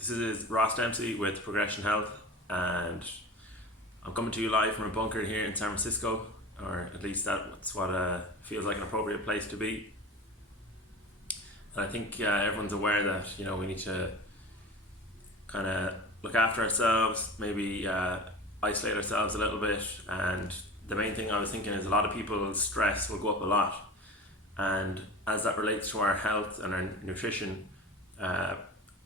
This is Ross Dempsey with Progression Health, and I'm coming to you live from a bunker here in San Francisco, or at least that's what feels like an appropriate place to be. And I think everyone's aware that we need to kind of look after ourselves, maybe isolate ourselves a little bit. And the main thing I was thinking is a lot of people's stress will go up a lot, and as that relates to our health and our nutrition,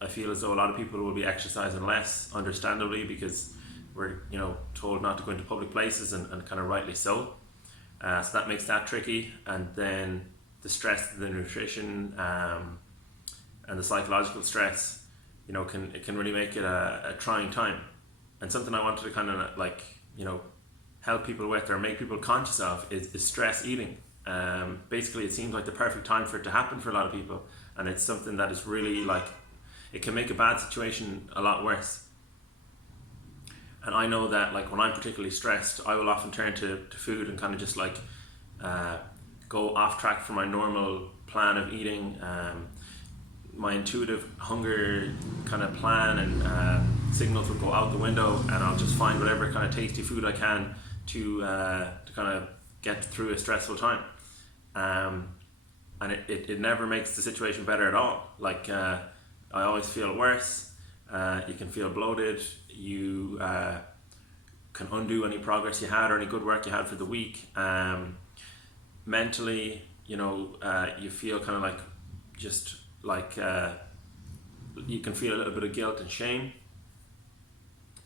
I feel as though a lot of people will be exercising less, understandably, because we're told not to go into public places, and kind of rightly so. So that makes that tricky, and then the stress, the nutrition, and the psychological stress, can really make it a trying time. And something I wanted to kind of help people with, or make people conscious of, is stress eating. Basically, it seems like the perfect time for it to happen for a lot of people, and it's something that is really it can make a bad situation a lot worse. And I know that when I'm particularly stressed, I will often turn to food and kind of just go off track from my normal plan of eating, my intuitive hunger kind of plan and signals will go out the window, and I'll just find whatever kind of tasty food I can to kind of get through a stressful time. And it never makes the situation better at all. I always feel worse. You can feel bloated. You can undo any progress you had or any good work you had for the week. Mentally, you feel kind of you can feel a little bit of guilt and shame.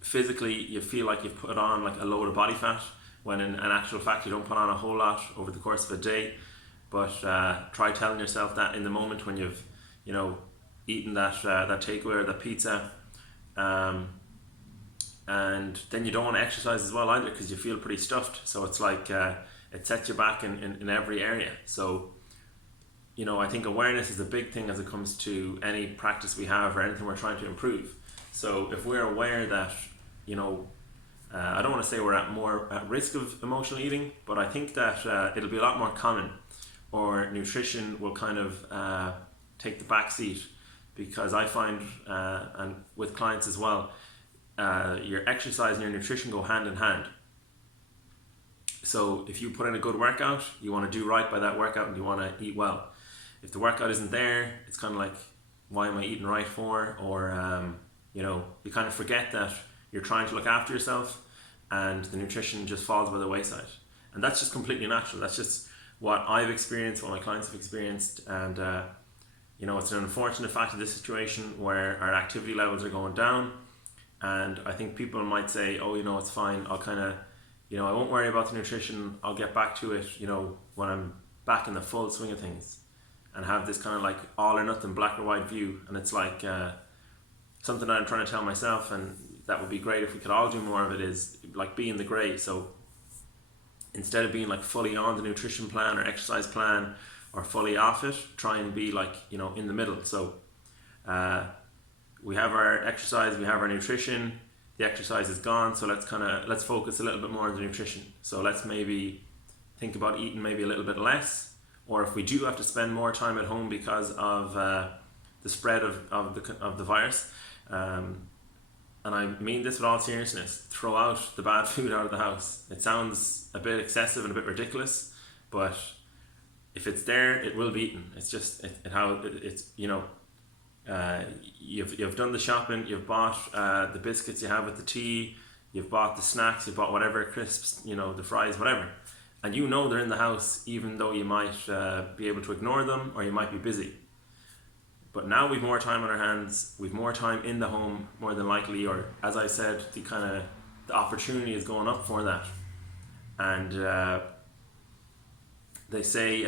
Physically, you feel like you've put on a load of body fat, when in actual fact you don't put on a whole lot over the course of a day. But try telling yourself that in the moment when you've eaten that takeaway or that pizza, and then you don't want to exercise as well either, because you feel pretty stuffed. So it's it sets you back in every area. So I think awareness is a big thing as it comes to any practice we have or anything we're trying to improve. So if we're aware that I don't want to say we're more at risk of emotional eating, but I think that it'll be a lot more common, or nutrition will kind of take the back seat. Because I find, and with clients as well, your exercise and your nutrition go hand in hand. So if you put in a good workout, you want to do right by that workout and you want to eat well. If the workout isn't there, it's kind of why am I eating right for? Or, you kind of forget that you're trying to look after yourself, and the nutrition just falls by the wayside. And that's just completely natural. That's just what I've experienced, what my clients have experienced, and it's an unfortunate fact of this situation where our activity levels are going down. And I think people might say, oh, it's fine, I'll kind of, I won't worry about the nutrition, I'll get back to it, when I'm back in the full swing of things, and have this kind of all or nothing, black or white view. And it's something that I'm trying to tell myself, and that would be great if we could all do more of it, is be in the grey. So instead of being fully on the nutrition plan or exercise plan, or fully off it, try and be in the middle. So we have our exercise, we have our nutrition. The exercise is gone, so let's focus a little bit more on the nutrition. So let's maybe think about eating maybe a little bit less, or if we do have to spend more time at home because of the spread of the virus, and I mean this with all seriousness, throw out the bad food out of the house. It sounds a bit excessive and a bit ridiculous, but if it's there, it will be eaten. It's just you've done the shopping, you've bought the biscuits you have with the tea, you've bought the snacks, you've bought whatever, crisps, the fries, whatever, and they're in the house, even though you might be able to ignore them, or you might be busy. But now we've more time on our hands, we've more time in the home, more than likely, or as I said, the opportunity is going up for that. And they say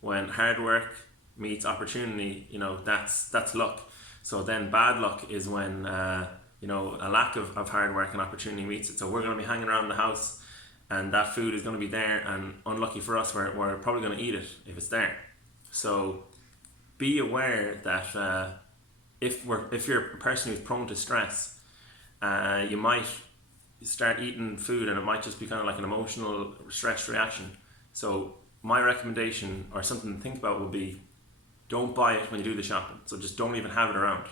when hard work meets opportunity, that's luck. So then bad luck is when a lack of hard work and opportunity meets it. So we're going to be hanging around the house, and that food is going to be there, and unlucky for us, we're probably going to eat it if it's there. So be aware that if you're a person who's prone to stress, you might start eating food, and it might just be kind of an emotional stress reaction. So my recommendation, or something to think about, would be, don't buy it when you do the shopping. So just don't even have it around.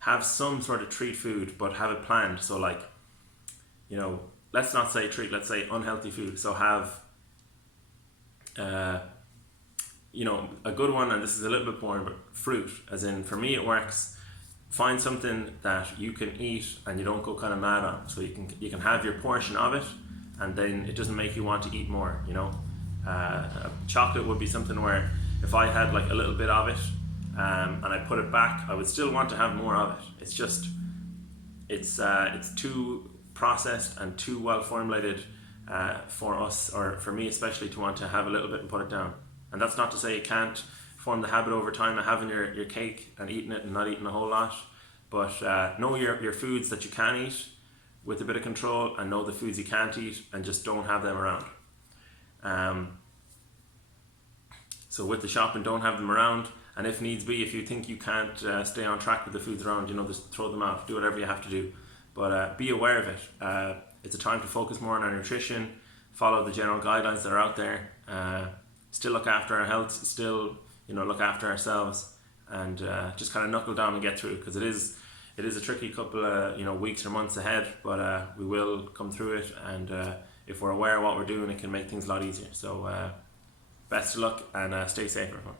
have some sort of treat food, but have it planned. So like, let's not say treat, let's say unhealthy food. So have, a good one, and this is a little bit boring, but fruit, as in for me it works. Find something that you can eat and you don't go kind of mad on. So you can have your portion of it, and then it doesn't make you want to eat more. Chocolate would be something where if I had like a little bit of it, and I put it back, I would still want to have more of it. It's just it's too processed and too well formulated for us, or for me especially, to want to have a little bit and put it down. And that's not to say you can't form the habit over time of having your cake and eating it and not eating a whole lot, but know your foods that you can eat with a bit of control, and know the foods you can't eat, and just don't have them around. So with the shopping, don't have them around, and if needs be, if you think you can't stay on track with the foods around, just throw them out, do whatever you have to do, but be aware of it. It's a time to focus more on our nutrition, follow the general guidelines that are out there, still look after our health, still look after ourselves, and just kind of knuckle down and get through, because it is a tricky couple of weeks or months ahead, but we will come through it, and if we're aware of what we're doing, it can make things a lot easier. So best of luck, and stay safe, everyone.